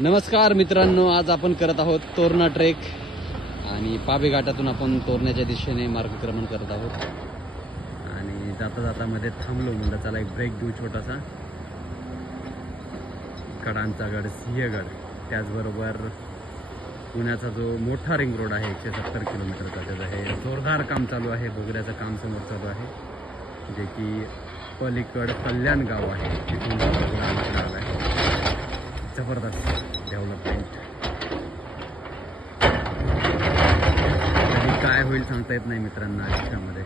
नमस्कार मित्रांनो, आज आपण करत आहोत तोरणा ट्रेक आणि पाबे घाटातून आपण तोरण्याच्या दिशेने मार्गक्रमण करत आहोत. आणि जाता जाता मध्ये थांबलो, म्हणलं चला एक ब्रेक घेऊ छोटासा. कडांचा गड, सिंहगड, त्याचबरोबर पुण्याचा जो मोठा रिंग रोड आहे 170 किलोमीटरचा, त्याचं हे जोरदार काम चालू आहे. बोगद्याचं काम समोर चालू आहे, जे की पलीकड कल्याण गाव आहे, तिथून आला आहे. जबरदस्त डेव्हलपमेंट. कधी काय होईल सांगता येत नाही मित्रांनो. आयुष्यामध्ये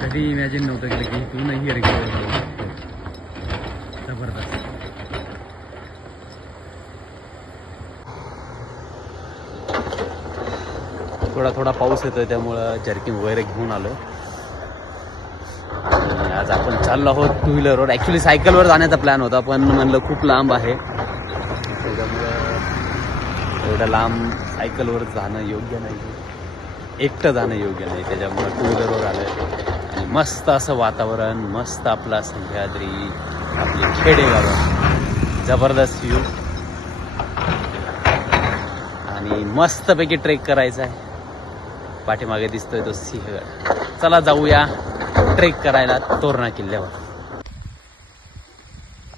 कधी इमॅजिन नव्हतं केलं की इथूनही रिकवर होऊ शकतो. जबरदस्त. थोडा पाऊस येतोय, त्यामुळं जर्किन वगैरे घेऊन आलो. आज आपण चाललो आहोत टू व्हीलरवर. ॲक्च्युली सायकलवर जाण्याचा प्लॅन होता, पण म्हणलं खूप लांब आहे, त्याच्यामुळं एवढं लांब सायकलवर जाणं योग्य नाही, एकटं जाणं योग्य नाही. त्याच्यामुळं टू व्हीलरवर आलं आणि मस्त असं वातावरण, मस्त आपला सह्याद्री, आपली खेडेगाव, जबरदस्त व्ह्यू आणि मस्तपैकी ट्रेक करायचा आहे. पाठीमागे दिसतोय तो सिंहगड. चला जाऊया ट्रेक करायला तोरणा किल्ल्यावर.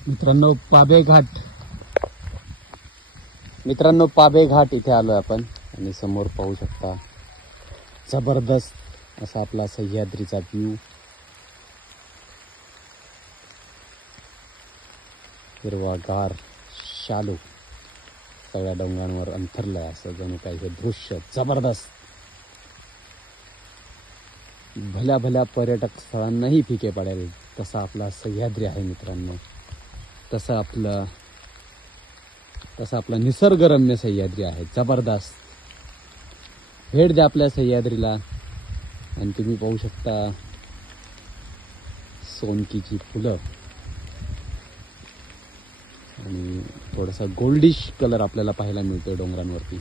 मित्रांनो पाबे घाट इथे आलोय आपण आणि समोर पाहू शकता जबरदस्त असा आपला सह्याद्रीचा व्ह्यू. हिरवागार शालू सगळ्या डोंगरांवर अंथरलंय, असं जणू काही हे दृश्य जबरदस्त. भल्या पर्यटक स्थळांनाही फिके पडेल तसा आपला सह्याद्री आहे मित्रांनो. तसा आपला निसर्गरम्य सह्याद्री आहे. जबरदस्त. भेट द्या आपल्या सह्याद्रीला. आणि तुम्ही पाहू शकता सोनकीची फुलं आणि थोडासा गोल्डिश कलर आपल्याला पाहायला मिळतोय डोंगरांवरती.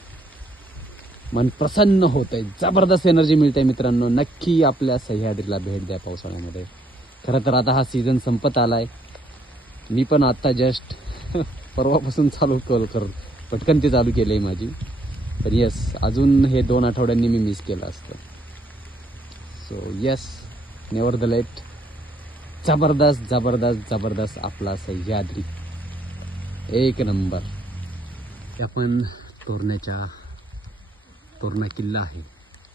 मन प्रसन्न होतंय, जबरदस्त एनर्जी मिळते मित्रांनो. नक्की आपल्या सह्याद्रीला भेट द्या पावसाळ्यामध्ये. खरं तर आता हा सीझन संपत आलाय. मी पण आता जस्ट परवापासून पटकन ते चालू केलंय माझी. पण येस, अजून हे 2 आठवड्यांनी मी मिस केलं असतं. So yes, never the late. जबरदस्त आपला सह्याद्री, एक नंबर. आपण तोरणा किल्ला आहे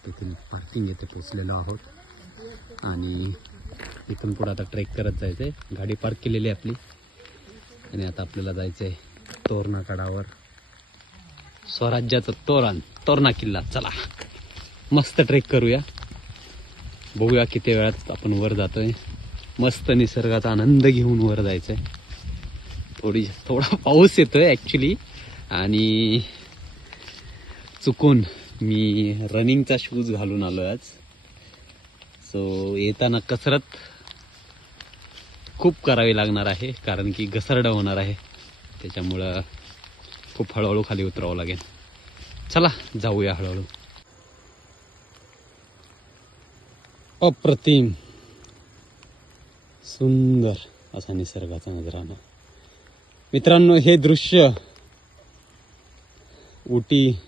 तेथील पार्किंग येथे पोचलेलो आहोत आणि इथून पुढे आता ट्रेक करत जायचंय. गाडी पार्क केलेली आहे आपली आणि आता आपल्याला जायचंय तोरणा गडावर. स्वराज्याचं तोरणा किल्ला. चला मस्त ट्रेक करूया. बघूया किती वेळात आपण वर जातोय. मस्त निसर्गाचा आनंद घेऊन वर जायचंय. थोडा पाऊस येतोय ॲक्च्युली आणि चुकून मी रनिंगचा शूज घालून आलो आज. सो येताना कसरत खूप करावी लागणार आहे, कारण की घसरडं होणार आहे. त्याच्यामुळं खूप हळूहळू खाली उतरावं लागेल. चला जाऊया हळूहळू. अप्रतिम सुंदर असा निसर्गाचा नजराणा मित्रांनो. हे दृश्य उटी,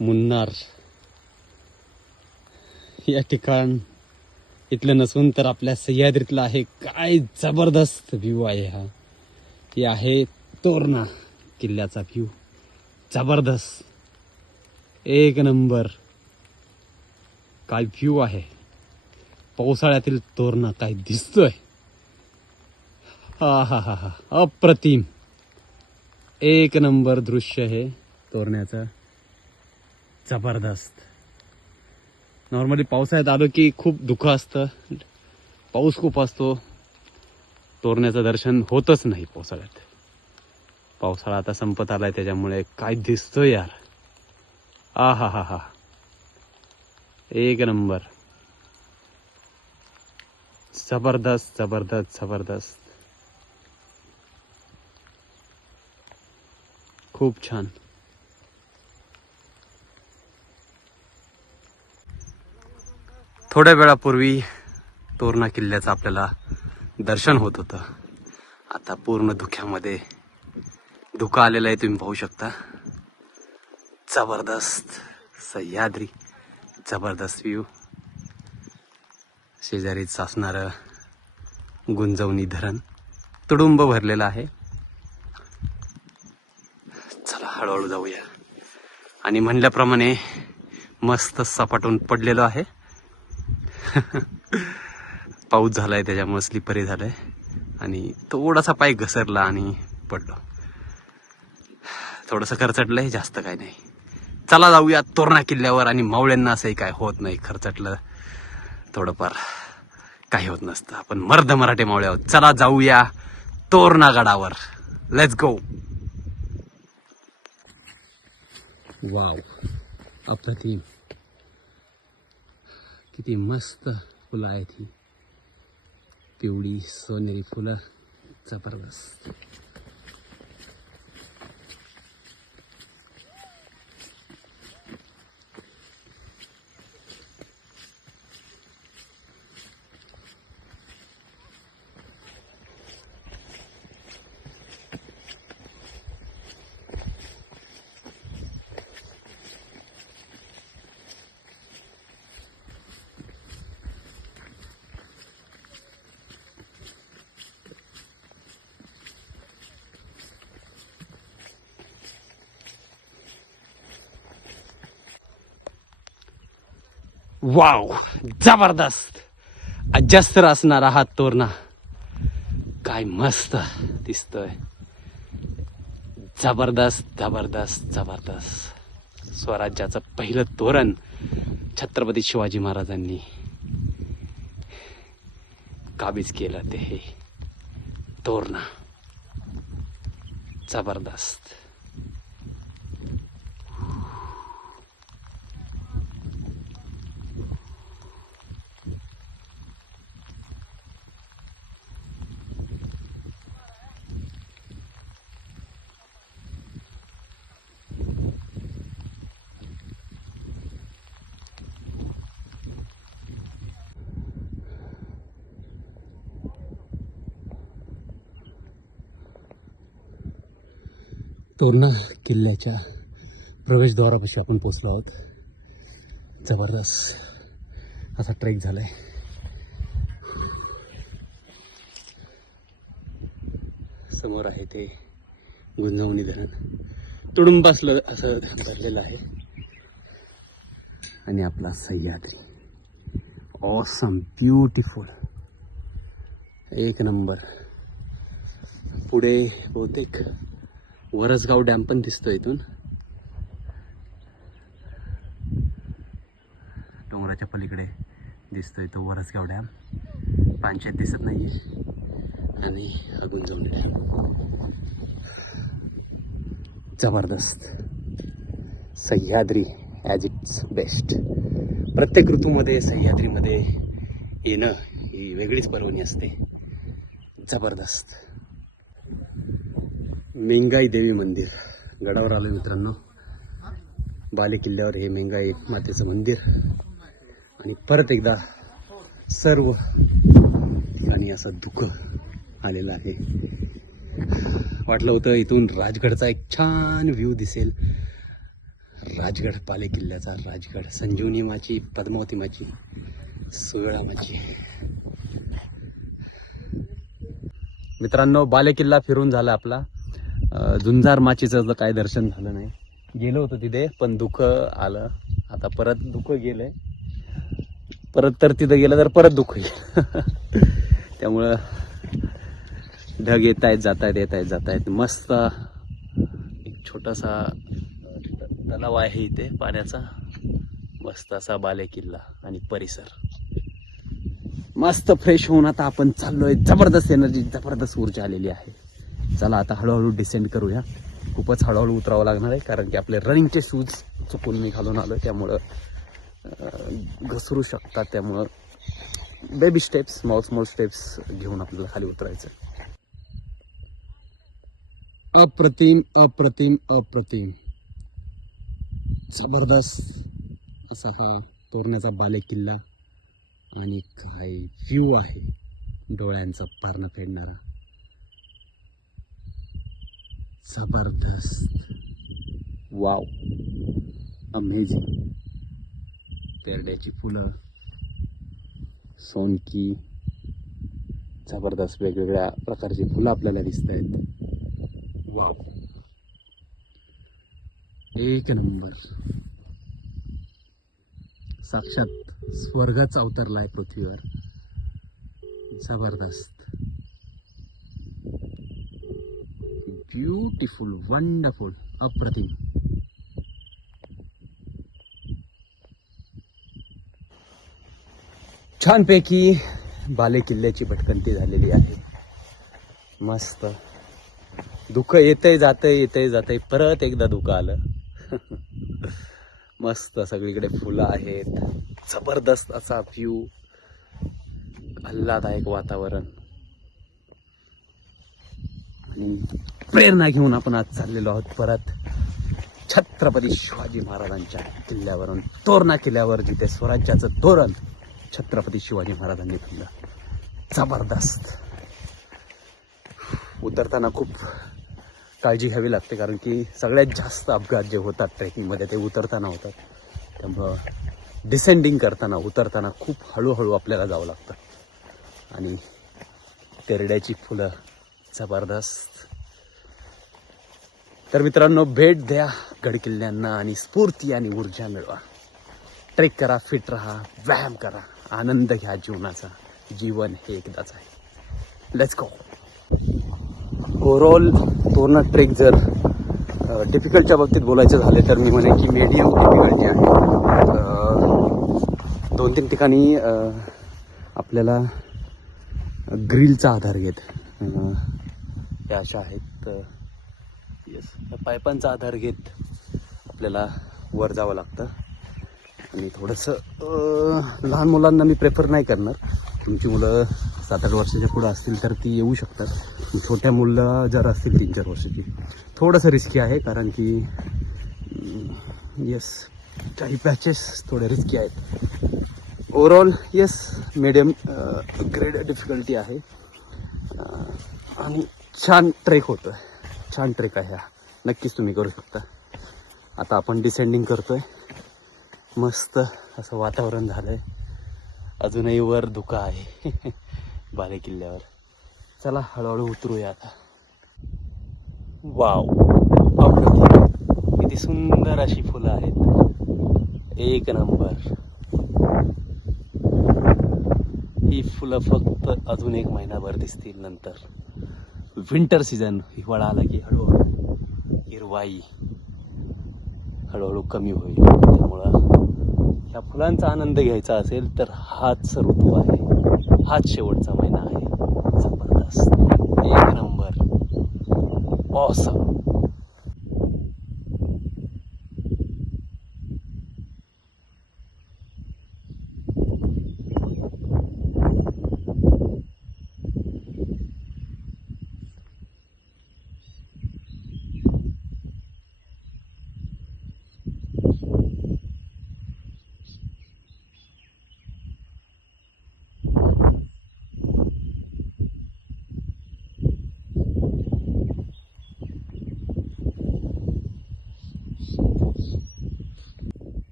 मुन्नार या ठिकाण इथलं नसून तर आपल्या सह्याद्रीतला आहे. काय जबरदस्त व्ह्यू आहे हा. हे आहे तोरणा किल्ल्याचा व्ह्यू. जबरदस्त, एक नंबर. काय व्ह्यू आहे. पावसाळ्यातील तोरणा काय दिसतोय. हा अप्रतिम, एक नंबर दृश्य हे तोरण्याचं. जबरदस्त. नॉर्मली पावसाळ्यात आलो की खूप दुःख असतं, पाऊस खूप असतो, तोरण्याचं दर्शन होतच नाही पावसाळ्यात. पावसाळा आता संपत आलाय, त्याच्यामुळे काय दिसतोय यार. हा एक नंबर. जबरदस्त. खूप छान. थोड्या वेळापूर्वी तोरणा किल्ल्याचं आपल्याला दर्शन होत होतं. आता पूर्ण धुक्यामध्ये धुकं आलेलं आहे, तुम्ही पाहू शकता. जबरदस्त सह्याद्री, जबरदस्त व्ह्यू. शेजारीच असणारं गुंजवणी धरण तुडुंब भरलेलं आहे. चला हळूहळू जाऊया. आणि म्हणल्याप्रमाणे मस्त सपाटून पडलेलो आहे. पाऊस झालाय त्याच्यामुळे स्लिपरी झालंय आणि थोडासा पाय घसरला आणि पडलो. थोडंसं खरचटलंय, जास्त काय नाही. चला जाऊया तोरणा किल्ल्यावर. आणि मावळ्यांना असंही काय होत नाही, खरचटलं थोडंफार काही होत नसतं. आपण मर्द मराठे मावळे आहोत. चला जाऊया तोरणा गडावर. Let's go. वाव, अप्रतिम. किती मस्त फुलं आहेत ही, पिवळी सोनेरी फुलं. जबरदस्त. वाव, जबरदस्त. अजस्त्र असणारा हा तोरणा काय मस्त दिसतोय. जबरदस्त जबरदस्त जबरदस्त. स्वराज्याचं पहिलं तोरण छत्रपती शिवाजी महाराजांनी काबीज केलं ते हे तोरणा. जबरदस्त. तोरणा किल्ल्याच्या प्रवेशद्वारापाशी आपण पोचलो आहोत. जबरदस्त असा ट्रेक झालाय. समोर आहे ते गुंजवणी धरण, तुडुंब असलं असं भरलेलं आहे. आणि आपला सह्याद्री, ऑसम, ब्युटिफुल, एक नंबर. पुढे बहुतेक वरसगाव डॅम पण दिसतोय इथून. डोंगराच्या पलीकडे दिसतोय तो वरसगाव डॅम. पानशेत दिसत नाहीये. आणि हा गुंजवणी डॅम. जबरदस्त. Sahyadri as its best. प्रत्येक ऋतूमध्ये सह्याद्रीमध्ये येणं ही वेगळीच पर्वणी असते. जबरदस्त. मेंगाई देवी मंदिर गडावर आलं मित्रांनो. बाले किल्ल्यावर हे मेंगाई मातेचं मंदिर. आणि परत एकदा सर्व ठिकाणी असं धुकं आलेलं आहे. वाटलं होतं इथून राजगडचा एक छान व्ह्यू दिसेल. राजगड, बाले किल्ल्याचा राजगड, संजीवनी माची, पद्मावती माची, सोहळा माची. मित्रांनो, बाले किल्ला फिरून झाला आपला. झुंजार माचीचं तर काय दर्शन झालं नाही. गेलो होतो तिथे पण धुकं आलं. आता परत धुकं गेलंय. परत तर तिथं गेलं तर परत धुकं येईल. त्यामुळं ढग येत आहेत, जात आहेत. मस्त एक छोटासा तलाव आहे इथे पाण्याचा. मस्त असा बाले किल्ला आणि परिसर. मस्त फ्रेश होऊन आता आपण चाललोय. जबरदस्त एनर्जी, जबरदस्त ऊर्जा आलेली आहे. चला आता हळूहळू डिसेंड करूया. खूपच हळूहळू उतरावं लागणार आहे कारण की आपले रनिंगचे शूज चुकून मी घालून आलो, त्यामुळं घसरू शकतात. त्यामुळं बेबी स्टेप्स, स्मॉल स्टेप्स घेऊन आपल्याला खाली उतरायचं. अप्रतिम अप्रतिम अप्रतिम. जबरदस्त असा हा तोरण्याचा बाले किल्ला. आणि काय व्ह्यू आहे डोळ्यांचा पारणं फेडणारा. जबरदस्त, वाव, अमेझिंग. पेरड्याची फुलं, सोनकी, जबरदस्त वेगवेगळ्या प्रकारची फुलं आपल्याला दिसत आहेत. वाव, एक नंबर. साक्षात स्वर्गाचा अवतरलाय पृथ्वीवर. जबरदस्त, ब्युटिफुल, वंडरफुल, अप्रतिम. छानपैकी बाले किल्ल्याची भटकंती झालेली आहे. मस्त. धुकं येतंय जातंय, परत एकदा धुकं आलं. मस्त, सगळीकडे फुलं आहेत. जबरदस्त असा व्ह्यू, आल्हाददायक वातावरण. आणि प्रेरणा घेऊन आपण आज चाललेलो आहोत परत छत्रपती शिवाजी महाराजांच्या किल्ल्यावरून. तोरणा किल्ल्यावर, जिथे स्वराज्याचं तोरण छत्रपती शिवाजी महाराजांनी फुललं. जबरदस्त. उतरताना खूप काळजी घ्यावी लागते, कारण की सगळ्यात जास्त अपघात जे होतात ट्रेकिंगमध्ये ते उतरताना होतात. त्यामुळं डिसेंडिंग करताना, उतरताना खूप हळूहळू आपल्याला जावं लागतं. आणि तेरड्याची फुलं, जबरदस्त. तर मित्रांनो, भेट द्या गडकिल्ल्यांना आणि स्फूर्ती आणि ऊर्जा मिळवा. ट्रेक करा, फिट राहा, व्यायाम करा, आनंद घ्या जीवनाचा. जीवन हे एकदाच आहे. Let's go. Overall Torna trek जर डिफिकल्टच्या बाबतीत बोलायचं झाले तर मी म्हणेन की मीडियम डिफिकल्टी आहे. 2-3 ठिकाणी आपल्याला ग्रिलचा आधार घेत त्या अशा आहेत. येस, पायपांचा आधार घेत आपल्याला वर जावं लागतं. आणि थोडंसं लहान मुलांना मी प्रेफर नाही करणार. तुमची मुलं 7-8 वर्षाच्या पुढं असतील तर ती येऊ शकतात. छोट्या मुलं जर असतील 3-4 वर्षाची, थोडंसं रिस्की आहे, कारण की येस, काही पॅचेस थोडे रिस्की आहेत. Overall yes, medium grade difficulty आहे. आणि छान ट्रेक होतो आहे, छान ट्रेक आहे हा. नक्कीच तुम्ही करू शकता. आता आपण डिसेंडिंग करतोय. मस्त असं वातावरण झालंय. अजूनही वर धुकं आहे बाले किल्ल्यावर. चला हळूहळू उतरूया आता. वाव, किती सुंदर अशी फुलं आहेत. एक नंबर. ही फुलं फक्त अजून 1 महिनाभर दिसतील. नंतर विंटर सीझन, हिवाळा आला की हळूहळू हिरवाई हळूहळू कमी होईल. त्यामुळं ह्या फुलांचा आनंद घ्यायचा असेल तर हाच ऋतू आहे, हाच शेवटचा महिना आहे. जबरदस्त, एक नंबर, ऑसम.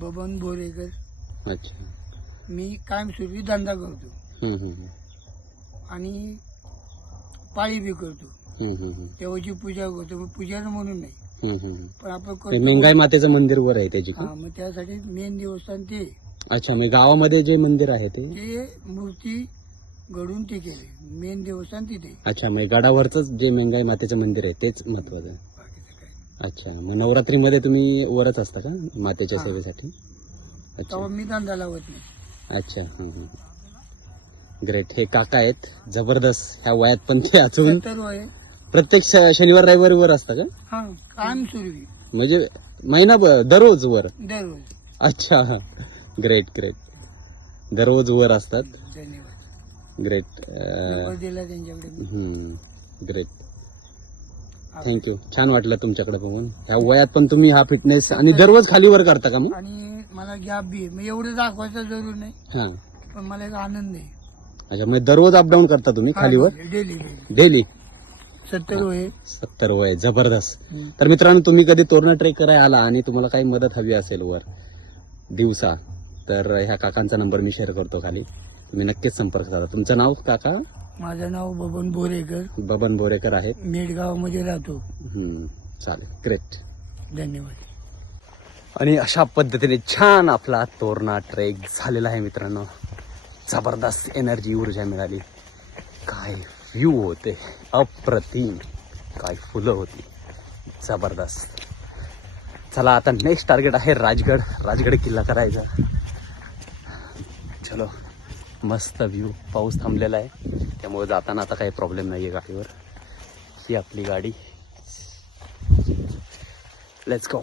बबन बोरेकर. अच्छा. मी कायमस्वरूपी धंदा करतो आणि पाळी बी करतो. देवाची पूजा करतो. मग पूजा म्हणून नाही, पण आपण करतो. मेंगाई मातेचं मंदिर वर आहे त्याची. हा, मग त्यासाठी मेन देवस्थान ते. अच्छा, मी गावामध्ये जे मंदिर आहे ते मूर्ती घडून ते केले. मेन देवस्थान तिथे. अच्छा, मग गडावरच जे मेंगाई मातेचं मंदिर आहे तेच महत्वाचं आहे. बाकीचं काय. अच्छा, मग नवरात्रीमध्ये तुम्ही वरच असता का मातेच्या सेवेसाठी? अच्छा तेव्हा मी धंदा लावत नाही. अच्छा. ग्रेट. हे काका आहेत, जबरदस्त. ह्या वयात पण ते अजून 70 वय. प्रत्येक शनिवार रविवारी वर असता का? हा, कायमस्वरूपी म्हणजे महिना दररोज वर? दररोज. अच्छा, ग्रेट ग्रेट. दररोज वर असतात. धन्यवाद. ग्रेट. नंबर दिला त्यांच्याकडे. Great, thank you. छान वाटलं तुमच्याकडे बघून. ह्या वयात पण तुम्ही हा फिटनेस आणि दररोज खाली वर करता का मग? आणि मला गॅप बी आहे. मग एवढं दाखवायचं जरूर नाही, हा. पण मला एक आनंद आहे. अच्छा, मग दररोज अपडाऊन करता तुम्ही खालीवर? डेली. डेली? 70 वय 70 वय, जबरदस्त. तर मित्रांनो, तुम्ही कधी तोरणा ट्रेक करायला आला आणि तुम्हाला काही मदत हवी असेल वर दिवसा, तर ह्या काकांचा नंबर मी शेअर करतो खाली, तुम्ही नक्कीच संपर्क साधा. तुमचं नाव काका? माझं नाव बबन बोरेकर, बबन बोरेकर आहेत. मेडगावमध्ये राहतो. चालेल, ग्रेट, धन्यवाद. आणि अशा पद्धतीने छान आपला तोरणा ट्रेक झालेला आहे मित्रांनो. जबरदस्त एनर्जी, ऊर्जा मिळाली. काय व्ह्यू होते, अप्रतिम. काय फुलं होती, जबरदस्त. चला आता नेक्स्ट टार्गेट आहे राजगड. राजगड किल्ला करायचा. चलो, मस्त व्ह्यू. पाऊस थांबलेला आहे त्यामुळे जाताना आता काही प्रॉब्लेम नाही आहे गाडीवर. ही आपली गाडी. Let's go.